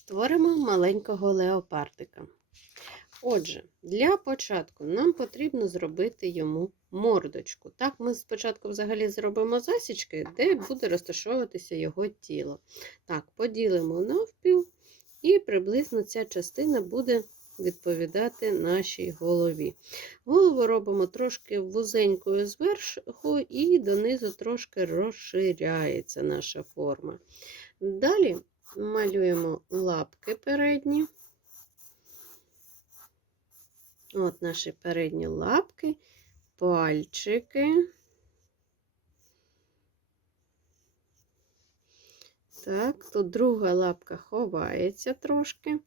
Створимо маленького леопардика. Отже, для початку нам потрібно зробити йому мордочку. Так, ми спочатку взагалі зробимо засічки, де буде розташовуватися його тіло. Так, поділимо навпіл, і приблизно ця частина буде відповідати нашій голові. Голову робимо трошки вузенькою зверху, і донизу трошки розширяється наша форма. Далі малюємо лапки передні. От наші передні лапки, пальчики. Так, тут друга лапка ховається трошки.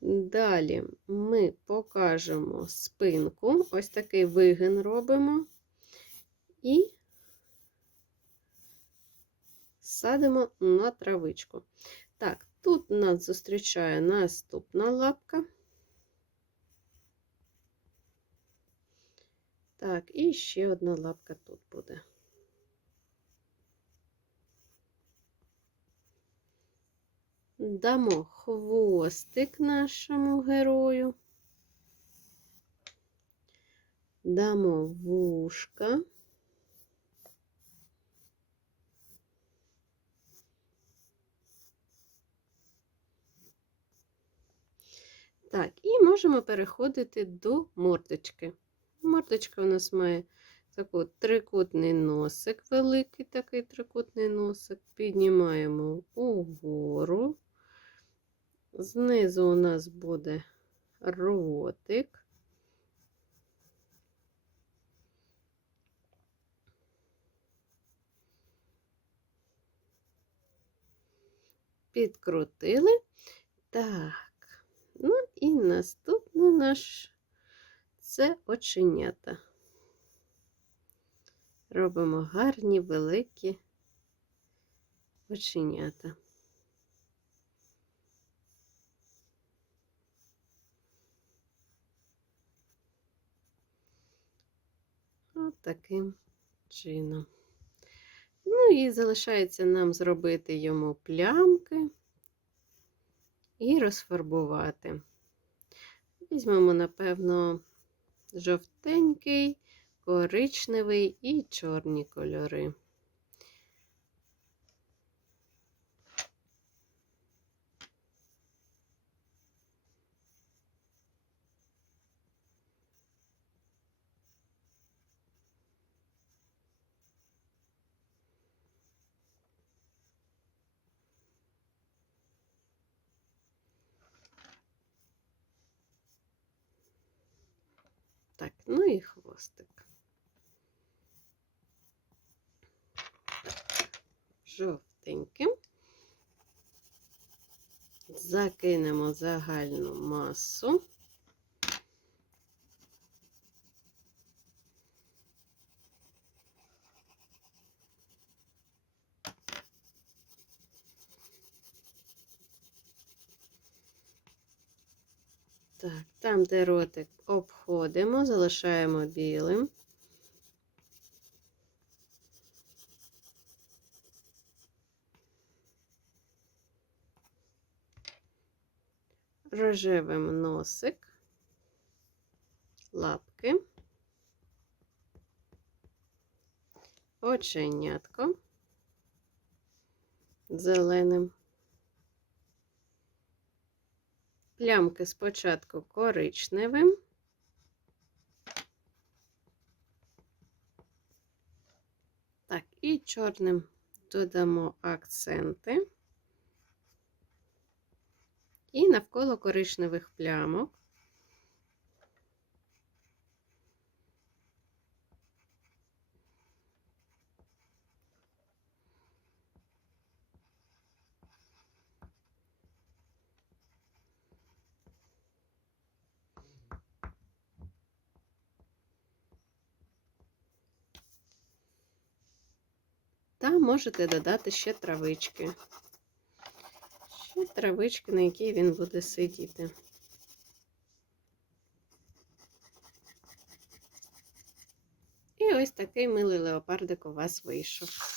Далі ми покажемо спинку, ось такий вигин робимо і садимо на травичку. Так, тут нас зустрічає наступна лапка. Так, і ще одна лапка тут буде. Дамо хвостик нашому герою. Дамо вушка. Так, і можемо переходити до мордочки. Мордочка у нас має такий трикутний носик, великий такий трикутний носик. Піднімаємо угору. Знизу у нас буде ротик. Підкрутили. Так, наступний наш це оченята. Робимо гарні великі оченята. От таким чином. Ну і залишається нам зробити йому плямки і розфарбувати. Візьмемо, напевно, жовтенький, коричневий і чорні кольори. Так, ну і хвостик. Жовтеньким. Закинемо загальну масу. Так, там, де ротик обходимо, залишаємо білим. Рожевим носик, лапки, оченятко зеленим. Плямки спочатку коричневим, так, і чорним додамо акценти. І навколо коричневих плямок Та можете додати ще травички. Ще травички, на якій він буде сидіти. І ось такий милий леопардик у вас вийшов.